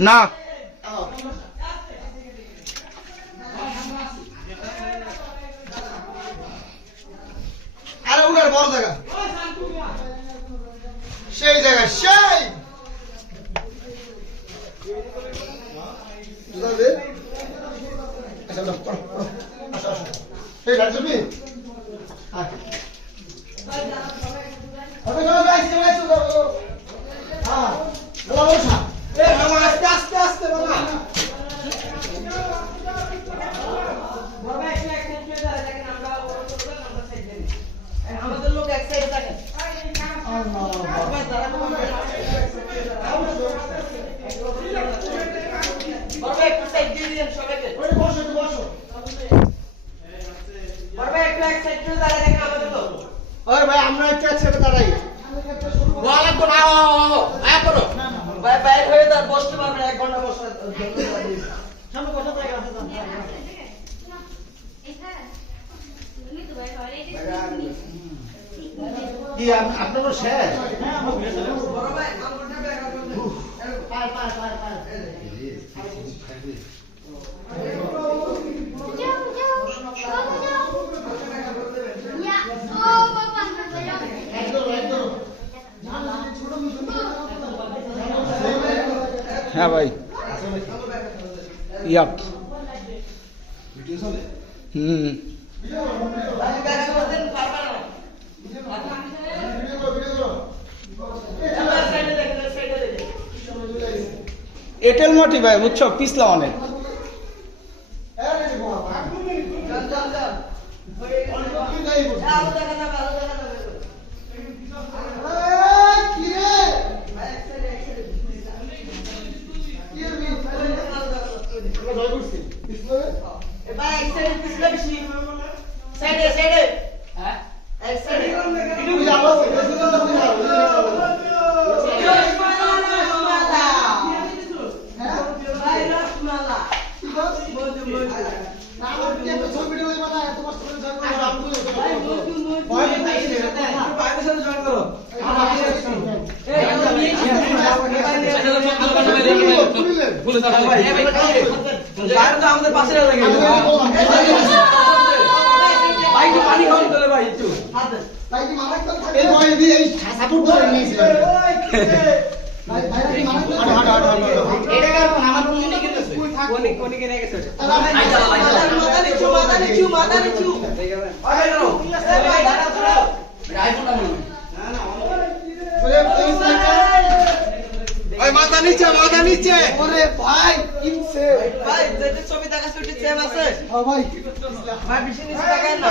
না আরে উনার বড় জায়গা সেই জায়গা সেই এই রাজু মি আস্তে আস্তে বাবা আমাদের লোক এক সাইডে থাকে বাবা একটু সাইড দিয়ে দিন সবাইকে বসো বসো বাবা একটু এক সাইড দিয়ে দাঁড়ায় দেখেন আমাদের লোক ওই ভাই আমরা একটু একসাথে দাঁড়াই ওয়ালা তো না আয়া করো ভাই বাইরে হয়ে দাঁড় বসতে পারবে 1 ঘন্টা বসে সামনে বসে পড়ে গেছে কি আপনার শেষ বড় ভাই আমটা ব্যাগ পায় হ্যাঁ ভাই ইয়াপ এটেল মাটি ভাই বুঝছো পিছলা অনেক আমাদের পাশে লাগে ভাই একটু পানি খাওয়ান তোলে ভাই একটু তাই কি মামাক তো এই ভাই এই সাপোর্ট করে নিয়েছিল ভাই ভাই মামাক এটা কারণ আমার রুম নিয়ে গেছে কোনি কে নিয়ে গেছে মাথা নিচু আরে নো ভাই দাঁড়াও দাঁড়াও আইফোনটা মনে না না ওই মাথা নিচে ওরে ভাই কিনছে ভাই যেটা ছবি দেখাচ্ছে ওটা সেম আছে ও ভাই ভাই বেশি নিচে তাকায় না